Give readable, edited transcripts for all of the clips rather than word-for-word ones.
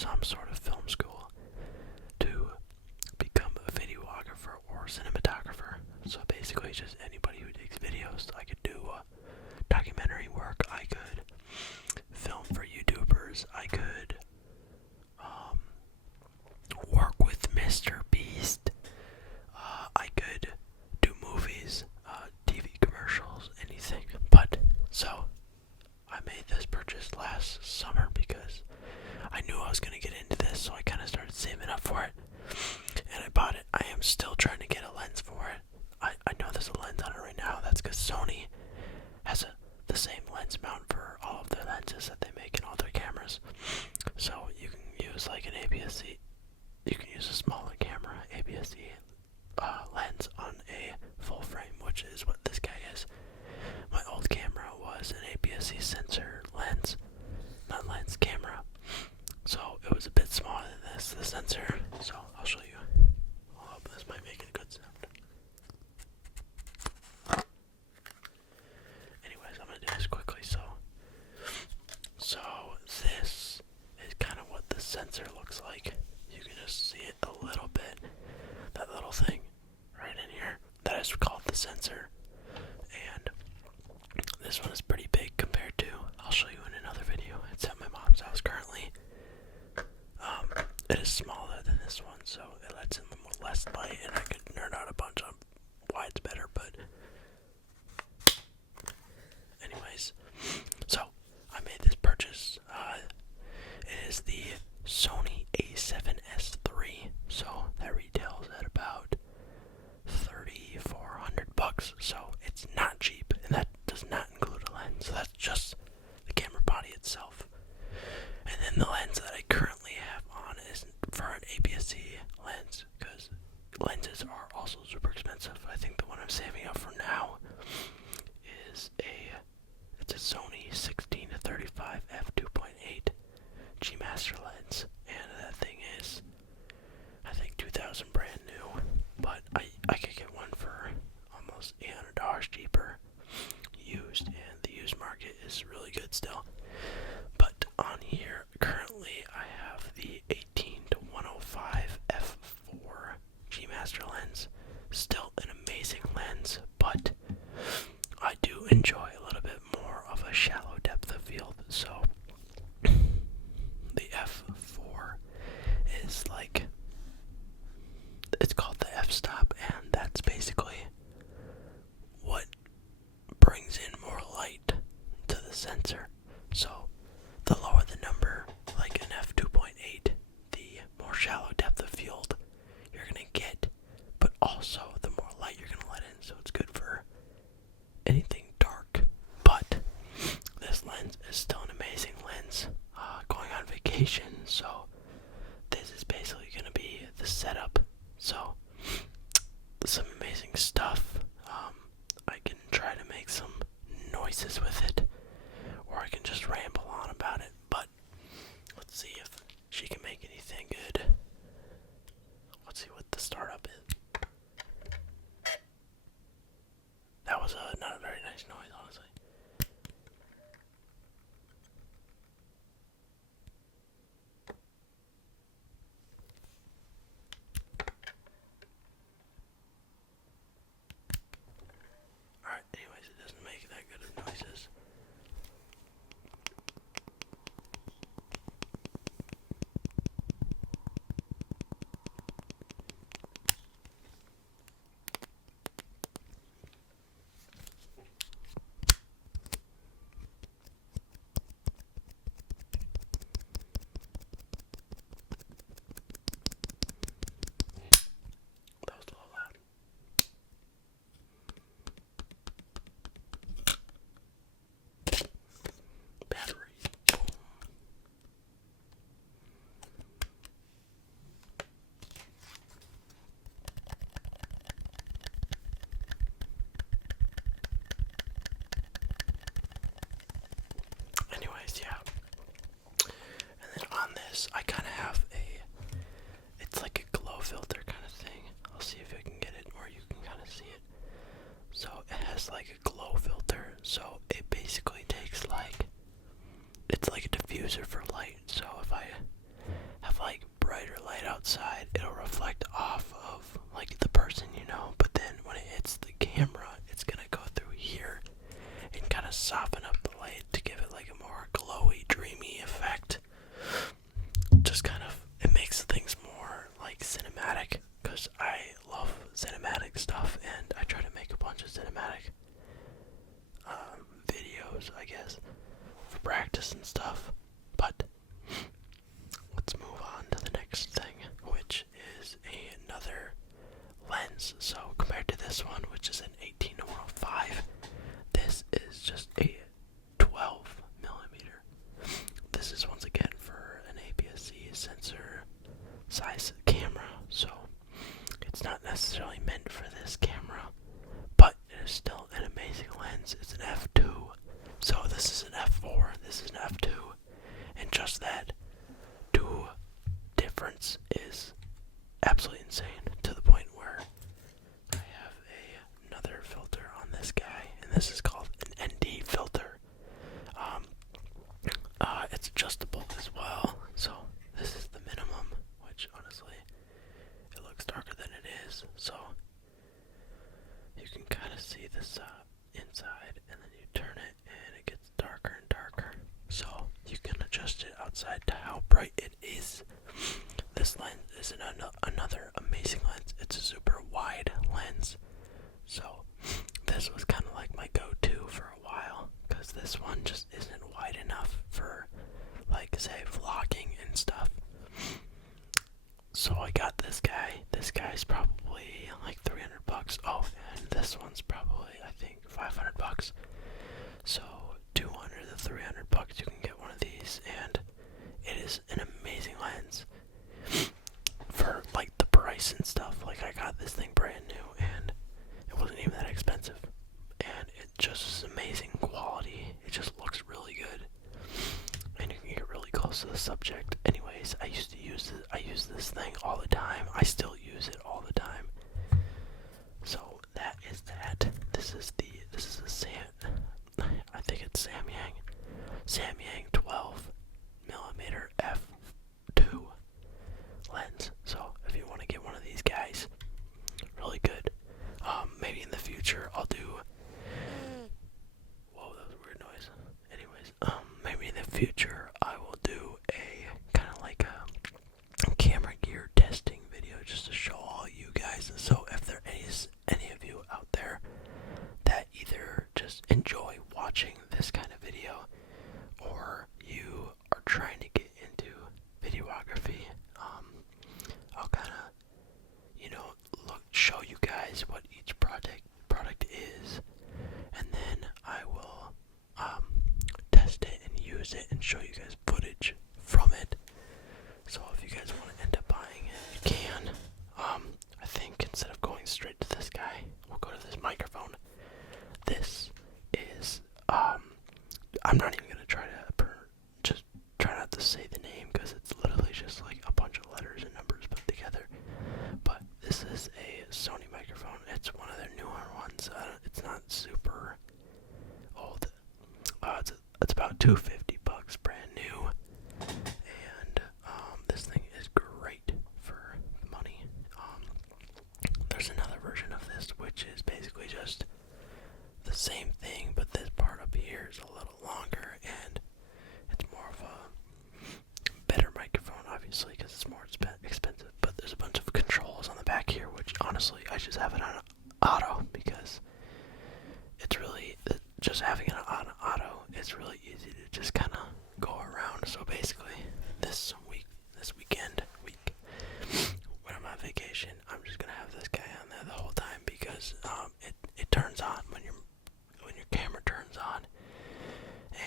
some sort of film school to become a videographer or cinematographer. So basically just anybody who takes videos. I could do documentary work, I could film for YouTubers, I could work with Mr. Beast, I could do movies, TV commercials, anything. But, so, I made this purchase last summer because I knew I was going to get into this, so I kind of started saving up for it, and I bought it. I am still trying to get a lens for it. I know there's a lens on it right now. That's because Sony has the same lens mount for all of their lenses that they make in all their cameras. So you can use like an APS-C. You can use a smaller camera, APS-C lens on a full frame, which is what this guy is. My old camera was an APS-C sensor lens, not lens, camera. So it was a bit smaller than this, the sensor. So I'll show you. I hope this might make a good sound. Anyways, I'm gonna do this quickly. So this is kind of what the sensor looks like. You can just see it a little bit. That little thing right in here that is called the sensor. And this one is pretty big compared to, I'll show you in another video. It's at my mom's house currently. It is smaller than this one, so it lets in less light, and I could nerd out a bunch on why it's better, but anyways, so I made this purchase. It is the Sony a7S III, so that retails at about $3,400, so it's not cheap, and that does not include a lens, so that's just the camera body itself. And then the lens that I currently have on is for an APS-C lens, because lenses are also super expensive. I think the one I'm saving up for now is it's a Sony 16-35 f2.8 G Master lens, and that thing is, I think, $2,000 brand new, but I could get one for almost $800 cheaper used, and the used market is really good still. But on here currently I have the 18-105 f4 G Master lens. Still an amazing lens, but I do enjoy a little bit more of a shallow depth of field. So the f4 is like, it's called the f-stop, and that's basically what brings in more light to the sensor. So the lower the number, like an f2.8, the more shallow depth of field you're gonna get, but also the more light you're gonna let in, so it's good for anything dark. But this lens is still an amazing lens. Going on vacation, so this is basically gonna be the setup. So some amazing stuff. I can try to make some noises with it, or I can just ramble on about it, but let's see if she can make anything good. Let's see what the startup is. That was not a very nice noise, honestly. Alright, anyways, it doesn't make that good of noises. That was a little loud. Battery. Boom. Anyways, yeah. And then on this, I kind of have it's like a glow filter kind of thing. I'll see if I can get it, or you can kind of see it. So it has like a glow filter, so it basically takes it's like a diffuser for light. So if I like brighter light outside, it'll reflect off of like the person, but then when it hits the camera, it's gonna go through here and kind of soften up the light to give it like a more glowy, dreamy effect. Just kind of, it makes things more like cinematic, because I love cinematic stuff, and I try to make a bunch of cinematic videos, I guess, for practice and stuff. But let's move on to the next thing, which is another lens. So compared to this one, which is an 18-105, this is just a 12 millimeter. This is once again for an APS-C sensor size camera, so it's not necessarily meant for this camera, but it is still an amazing lens. It's an f2, so this is an f4, this is an f2, and just that difference is absolutely insane, to the point where I have another filter on this guy, and this is called an ND filter. It's adjustable as well, so this is the minimum, which honestly, it looks darker than it is, so you can kind of see this inside, and then you turn it, and it gets darker and darker, so you can adjust it outside to how bright it is. This lens is another amazing lens. It's a super wide lens, so this was kind of like my go-to for a while, because this one just isn't wide enough for, like, say, vlogging and stuff. So I got this guy. This guy's probably like $300. Oh, and this one's probably, I think, $500. So $200 to $300, you can get one of these, and it is an amazing lens for like the price and stuff. Like, I got this thing brand new, and it wasn't even that expensive, and it just is amazing quality. It just looks really good, and you can get really close to the subject. Anyways, I used to use it. I use this thing all the time. I still use it all the time. So that is that. This is a I think it's Samyang 12 millimeter f2 lens. So if you want to get one of these guys, really good. Maybe in the future I'll do. Whoa, that was a weird noise. Anyways, maybe in the future I will do a kind of like a camera gear testing video, just to show all you guys. So if there is any of you out there that either just enjoy watching this kind of video, or you are trying to get into videography, I'll kind of, show you guys what each product is, and then I will test it and use it and show you guys footage from it. So if you guys want to end up buying it, you can. I think instead of going straight to this guy, we'll go to this microphone. This is I'm not even gonna try to just try not to say the name, because it's literally just like a bunch of letters and numbers put together. But this is a Sony microphone. It's one of their newer ones. It's not super old. It's about $250, brand new. And this thing is great for money. There's another version of this, which is basically just the same thing, but this part up here is a little longer, and it's more of a better microphone, obviously, because it's more expensive. But there's a bunch of controls on the back here, which honestly I just have it on auto, because it's really just having it on auto. It's really easy to just kind of go around. So basically, this weekend, when I'm on vacation, I'm just gonna have this guy on there the whole time, because it turns on when your camera turns on,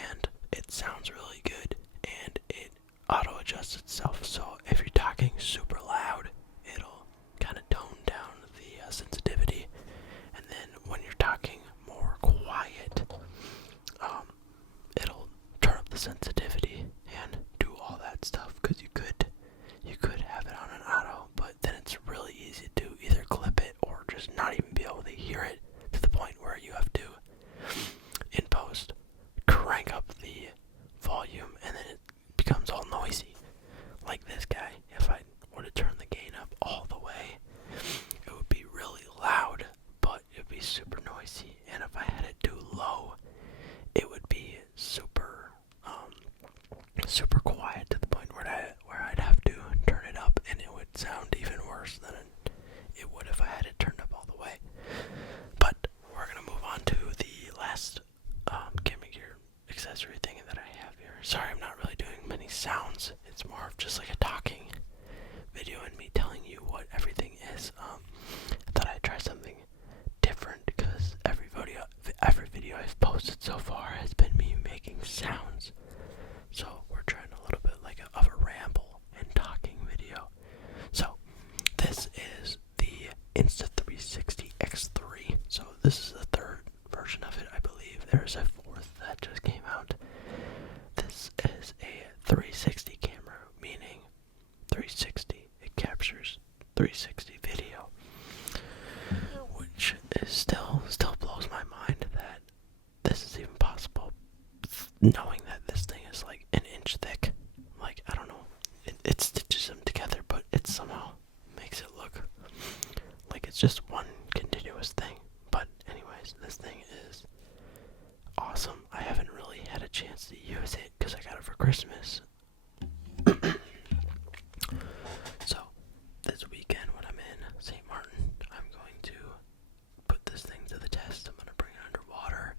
and it sounds really good, and it auto adjusts itself. So if you're talking super loud, it'll kind of tone down the sensitivity, and then when you're talking more quiet, it'll turn up the sensitivity and do all that stuff. Because you could have it on an auto, but then it's really easy to either clip it or just not even be able to hear it, to the point where you have to, in post, crank up the volume, and then it becomes all noisy, like this guy. sounds. It's more of just like a talking video and me telling you what everything is. I thought I'd try something different because every video I've posted so far has been me making sounds. So we're trying a little bit like of a ramble and talking video. So this is the Insta360 X3. So this is the third version of it, I believe. There's a fourth that just came out. This is a 360 camera, meaning 360. It captures 360 video, which is still blows my mind that this is even possible. Knowing that this thing is like an inch thick, like I don't know, it stitches them together, but it somehow makes it look like it's just one continuous thing. But anyways, this thing is awesome. I haven't really had a chance to use it because I got it for Christmas. So this weekend when I'm in St. Martin, I'm going to put this thing to the test. I'm going to bring it underwater.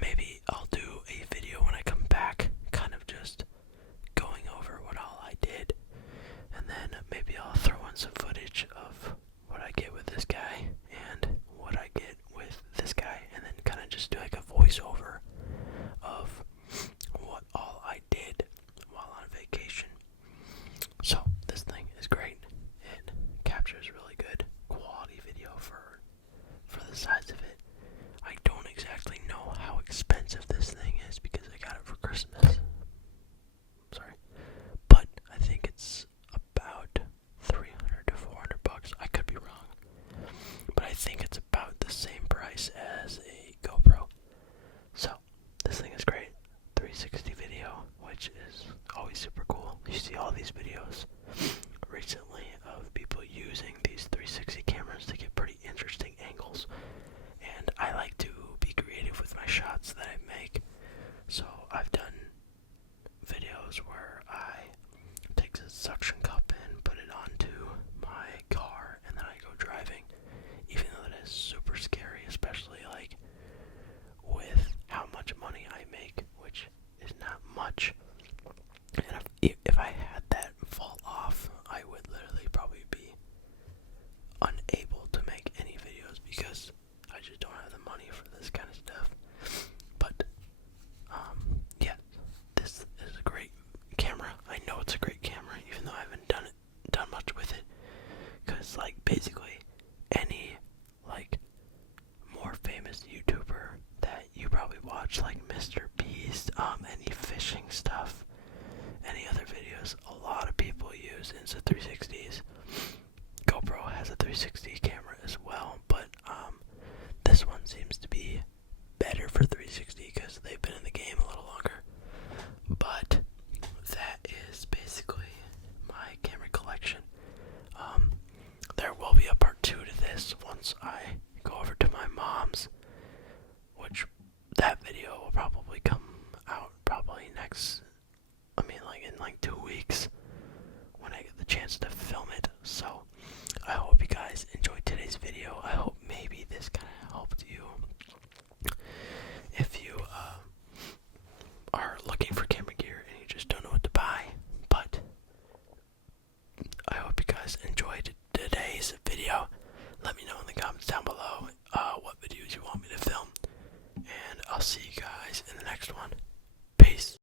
Maybe I'll do a video when I come back, kind of just going over what all I did, and then maybe I'll throw in some footage of what I get with this guy and what I get with this guy, and then kind of just do like a voiceover of what all I did while on vacation. So this thing is great. It captures really good quality video for the size of it. I don't exactly know how expensive this thing is because I got it for Christmas. Sorry. But I think it's about $300 to $400. I could be wrong. But I think it's about the same price as a GoPro. So, this thing is great. 360 video, which is always super cool. You see all these videos recently of people using these 360 cameras to get pretty interesting angles. And I like to be creative with my shots that I make. So I've done videos where I take the suction cup and put it onto my car and then I go driving. Even though that is super scary, especially like with how much money I make, which is not much. And if I had that fall off, I would literally probably be unable to make any videos because I just don't have the money for this kind of stuff. But yeah, this is a great camera. I know it's a great camera, even though I haven't done much with it. Cause like basically any like more famous YouTuber that you probably watch, like Mr. Beast, any fishing stuff, any other videos, a lot of people use Insta360s. GoPro has a 360 camera as well, but this one seems to be better for 360 because they've been in the game a little longer. But that is basically my camera collection. There will be a part 2 to this once I go over to my mom's, which that video will probably come out probably in like 2 weeks when I get the chance to film it. So I hope you guys enjoyed today's video. I hope maybe this kind of helped you. If you are looking for camera gear and you just don't know what to buy, but I hope you guys enjoyed today's video. Let me know in the comments down below what videos you want me to film, and I'll see you guys in the next one.